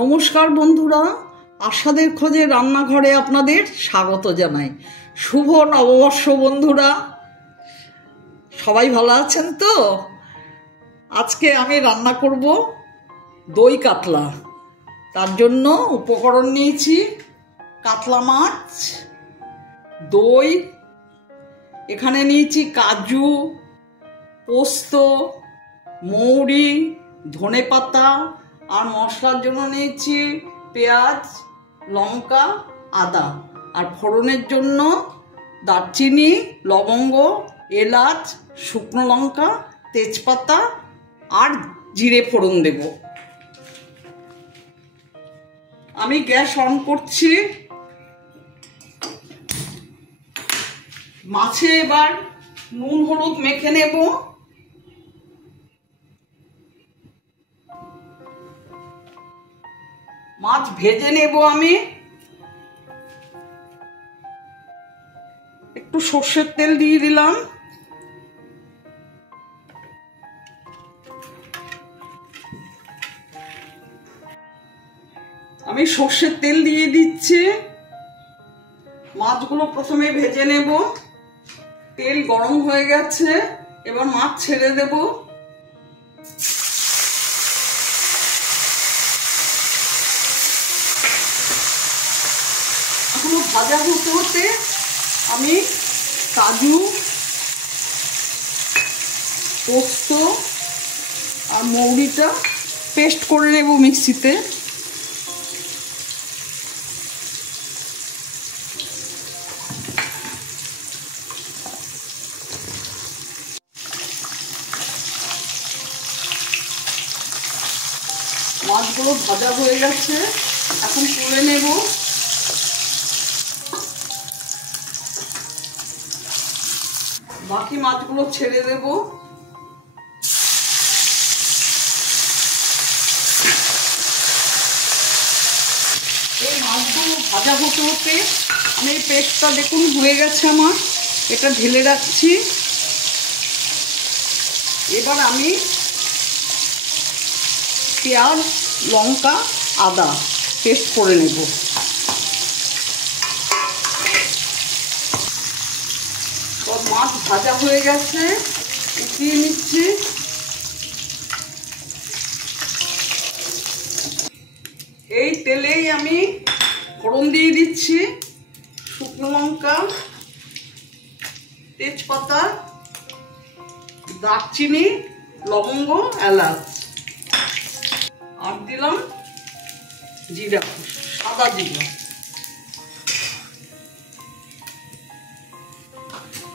নমস্কার বন্ধুরা, আশাদের খোঁজে রান্নাঘরে আপনাদের স্বাগত জানাই। শুভ নববর্ষ বন্ধুরা, সবাই ভালো আছেন তো? আজকে আমি রান্না করব দই কাতলা। তার জন্য উপকরণ নিয়েছি কাতলা মাছ, দই, এখানে নিয়েছি কাজু, পোস্ত, মৌরি, ধনেপাতা, আর মশলার জন্য নিয়েছি পেঁয়াজ, লঙ্কা, আদা, আর ফোড়নের জন্য দারচিনি, লবঙ্গ, এলাচ, শুকনো লঙ্কা, তেজপাতা আর জিরে ফোড়ন দেব। আমি গ্যাস অন করছি। মাছে এবার নুন হলুদ মেখে নেব। মাছ ভেজে নেব। আমি একটু সর্ষের তেল দিয়ে দিলাম। আমি সর্ষের তেল দিয়ে দিচ্ছি। মাছগুলো প্রথমে ভেজে নেব। তেল গরম হয়ে গেছে, এবার মাছ ছেড়ে দেব। এখনো ভাজা হতে হতে আমি কাজু, পোস্ত আর মৌরিটা পেস্ট করে নেব মিক্সিতে। মাছগুলো ভাজা হয়ে গেছে, এখন তুলে নেব। বাকি মাছগুলো ছেড়ে দেব। এই মাছগুলো ভাজা হতে হতে আমি এই পেস্টটা দেখুন হয়ে গেছে আমার, এটা ঢেলে রাখছি। এবার আমি পেঁয়াজ, লঙ্কা, আদা পেস্ট করে নেব। সব মাছ ভাজা হয়ে গেছে, উঠিয়ে নিচ্ছি। এই তেলেই আমি ফোড়ন দিয়ে দিচ্ছি শুকনো লঙ্কা, তেজপাতা, দারচিনি, লবঙ্গ, এলাচ, আর দিলাম জিরা, সাদা জিরা।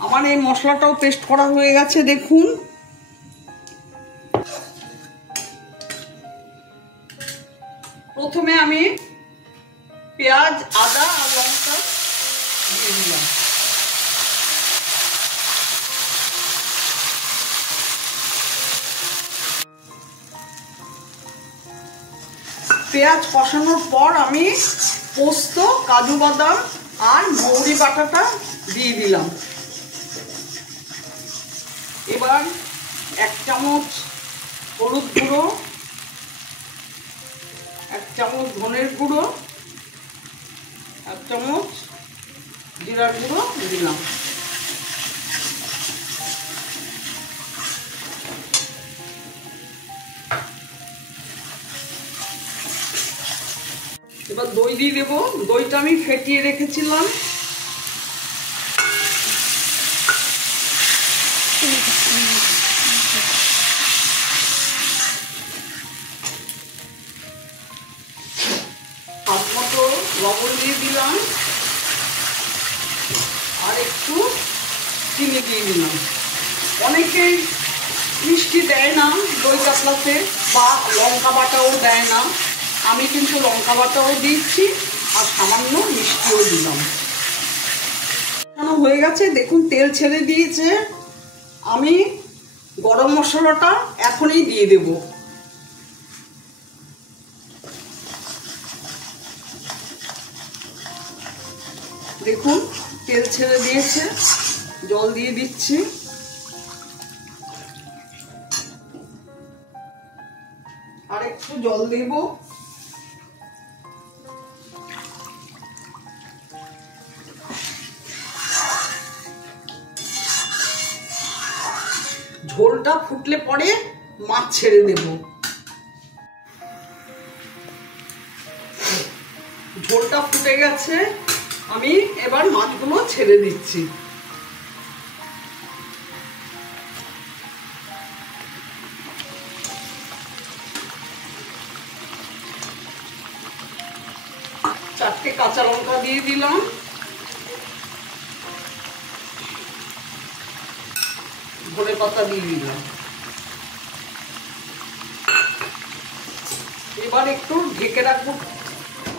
আমার এই মশলাটাও পেস্ট করা হয়ে গেছে দেখুন। প্রথমে আমি পেঁয়াজ, আদা আর লঙ্কা দিয়ে দিলাম। পেঁয়াজ কষানোর পর আমি পোস্ত, কাজু বাদাম আর মৌরি বাটাটা দিয়ে দিলাম। এবার 1 চামচ হলুদ গুঁড়ো, 1 চামচ ধনের গুঁড়ো, 1 চামচ জিরার গুঁড়ো দিলাম। এবার দই দিয়ে দেবো। দইটা আমি ফেটিয়ে রেখেছিলাম। হাত মতো লবণ দিয়ে দিলাম আর একটু চিনি দিয়ে দিলাম। অনেকেই মিষ্টি দেয় না দই কাতলাতে, বা লঙ্কা বাটাও দেয় না। আমি কিন্তু লঙ্কা বাটাও দিচ্ছি আর সামান্য মিষ্টিও দিলাম। হয়ে গেছে দেখুন, তেল ছেড়ে দিয়েছে। আমি গরম মশলাটা এখনই দিয়ে দেব। দেখুন তেল ছেড়ে দিয়েছে, জল দিয়ে দিচ্ছি। আর একটু জল দেব। ঝোলটা ফুটলে পরে মাছ ছেড়ে দেব। ঝোলটা ফুটে গেছে, আমি এবার মাছগুলো ছেড়ে দিচ্ছি। চারটে কাঁচা লঙ্কা দিয়ে দিলাম, ধনে পাতা দিয়ে দিলাম। এবার একটু ঢেকে রাখবো,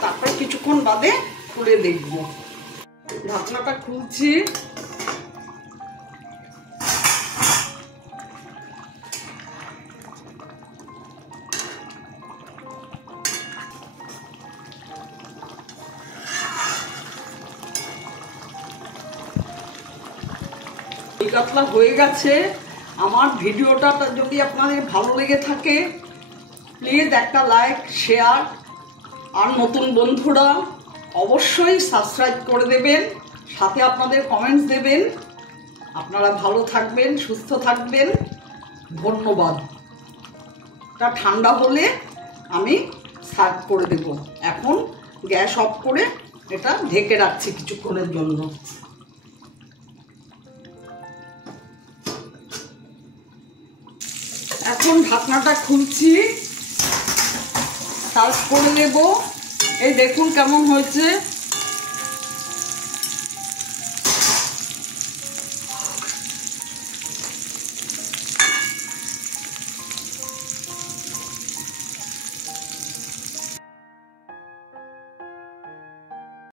তারপর কিছুক্ষণ বাদে খুলে দেখব। ঢাকনাটা খুলছি, রুই কাতলা হয়ে গেছে। আমার ভিডিওটা যদি আপনাদের ভালো লেগে থাকে প্লিজ একটা লাইক, শেয়ার, আর নতুন বন্ধুরা অবশ্যই সাবস্ক্রাইব করে দেবেন, সাথে আপনাদের কমেন্টস দেবেন। আপনারা ভালো থাকবেন, সুস্থ থাকবেন, ধন্যবাদ। এটা ঠান্ডা হলে আমি সার্ভ করে দেব। এখন গ্যাস অফ করে এটা ঢেকে রাখছি কিছুক্ষণের জন্য। এখন ঢাকনাটা খুলছি, সার্ভ করে নেব। এই দেখুন কেমন হয়েছে।